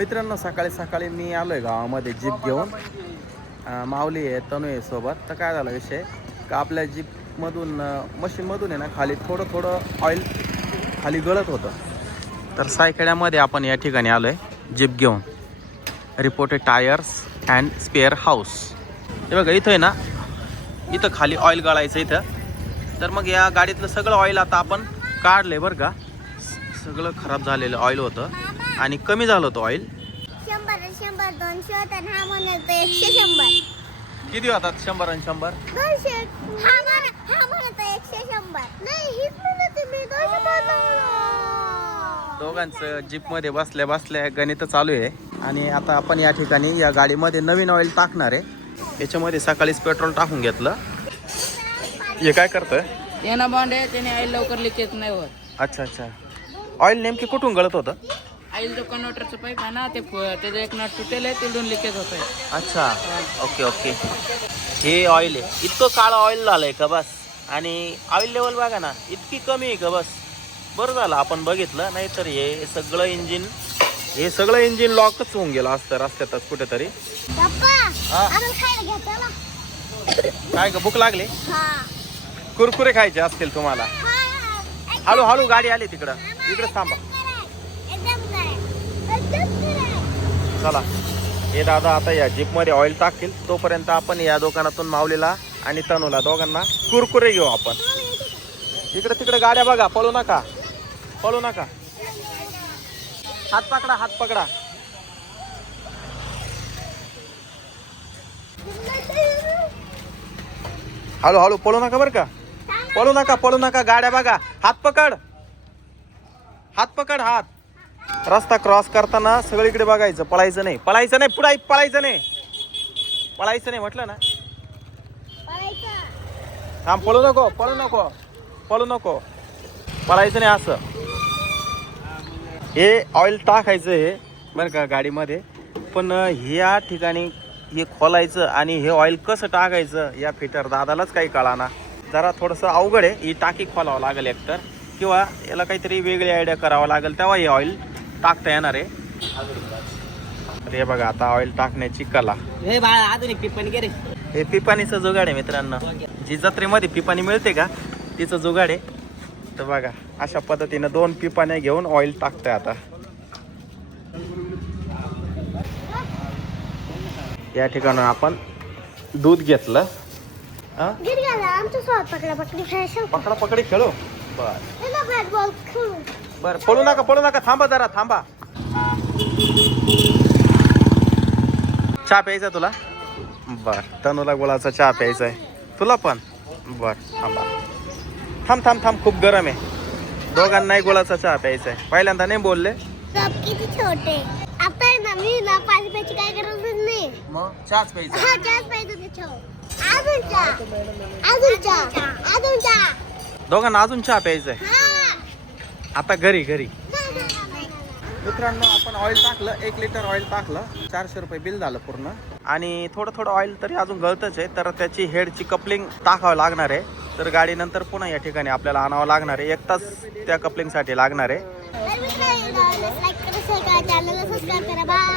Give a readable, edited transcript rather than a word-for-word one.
मित्रांनो, सकाळी सकाळी मी आलो आहे गावामध्ये जीप घेऊन. माऊली आहे, तनू आहे सोबत. तर काय झालं विषय का आपल्या जीपमधून मशीनमधून आहे ना खाली थोडं ऑइल खाली गळत होतं. तर सायखेड्यामध्ये आपण या ठिकाणी आलो आहे जीप घेऊन. Reported tyres and spare house. हे बघा इथं आहे ना, इथं खाली ऑइल गळायचं इथं. तर मग या गाडीतलं सगळं ऑइल आता आपण काढलं आहे बरं का. सगळं खराब झालेलं ऑइल होतं आणि कमी झालं होतं ऑइल. 100 200 आणि हा म्हणत 100 किती होतात? 100 आणि 100 200. हा म्हणत 100 नाही, हीच म्हणत मी 200. दोघांचं जीपमध्ये बसल्या बसल्या गणित चालू आहे. आणि आता आपण या ठिकाणी या गाडीमध्ये नवीन ऑइल टाकणार आहे. याच्यामध्ये सकाळीच पेट्रोल टाकून घेतलं. हे काय करतं? ना बॉन्ड आहे, त्याने ऑइल लवकर लिकेज नाही होत. अच्छा अच्छा. ऑइल नेमकी कुठून गळत होतं? ऑइल जो कन्व्हर्टरचं पाईप आहे ना, त्याचं एक नट तुटेल आहे, तिथून लिकेज होत आहे. अच्छा, ओके ओके. हे ऑइल आहे. इतकं काळं ऑइल झालंय का बस. आणि ऑइल लेवल बघा ना, इतकी कमी आहे का बस. बरं झालं आपण बघितलं, नाहीतर हे सगळं इंजिन लॉकच होऊन गेलं असतं रस्त्यातच कुठेतरी. पप्पा हा. आपण खायला घेतो ना. काय का भूक लागली? हा कुरकुरे खायचे असतील तुम्हाला. हळूहळू गाडी आली तिकडं. इकडे थांबा. चला, हे दादा आता या जीपमध्ये ऑइल टाकतील. तोपर्यंत आपण या दुकानातून माऊलीला आणि तनूला दोघांना कुरकुरे घेऊ आपण. इकडे तिकडे गाड्या बघा, पळू नका. हात पकडा. हळूहळू पळू नका बरं का. पळू नका. गाड्या बघा. हात पकड. रस्ता क्रॉस करताना सगळीकडे बघायचं. पळायचं नाही पुढे पळायचं नाही म्हटलं ना. थांब. पळू नको. पळायचं नाही असं. हे ऑइल टाकायचं हे बरं का गाडीमध्ये. पण ह्या ठिकाणी हे खोलायचं आणि हे ऑइल कसं टाकायचं या फिटर दादालाच काही कळाना. जरा थोडंसं अवघड आहे. ही टाकी खोलावं लागेल एकतर, किंवा याला काहीतरी वेगळी आयडिया करावं लागेल, तेव्हा हे ऑइल टाकता येणार आहे. हे बघा आता ऑइल टाकण्याची कला. हे पिपाणीचं जुगाड आहे मित्रांनो. जी जत्रेमध्ये पिपाणी मिळते का, तिचं जुगाड आहे. तर बघा अशा पद्धतीनं 2 पिपाण्या घेऊन ऑइल टाकतोय आता. या ठिकाणी आपण दूध घेतलं. पकडा पकडी खेळू. बर पळू नका. थांबा. चहा प्यायचा तुला? बर. तनूला गुळाचा चहा प्यायचा आहे. तुला पण? बर थांब. खूप गरम आहे. दोघांनाही गुळाचा चहा प्यायचा आहे. पहिल्यांदा नाही बोलले. किती छोटे आपण ना. मी ना पाणी प्यायची काय गरज नाही. मग चहाच प्यायचा. हा चहाच पाहिजे त्याच्यावर. अजून चहा. दोघांना अजून चहा प्यायचा आहे. हा. आता घरी मित्रांनो, आपण ऑइल टाकलं. 1 लिटर ऑइल टाकलं. 400 रुपये बिल झालं पूर्ण. आणि थोडं ऑइल तरी अजून गळतच आहे. तर त्याची हेडची कपलिंग टाकावं लागणार आहे. तर गाडी नंतर पुन्हा या ठिकाणी आपल्याला आणावं लागणार आहे. 1 तास त्या कपलिंगसाठी लागणार आहे. लाईक करा, सबस्क्राइब करा. बाय.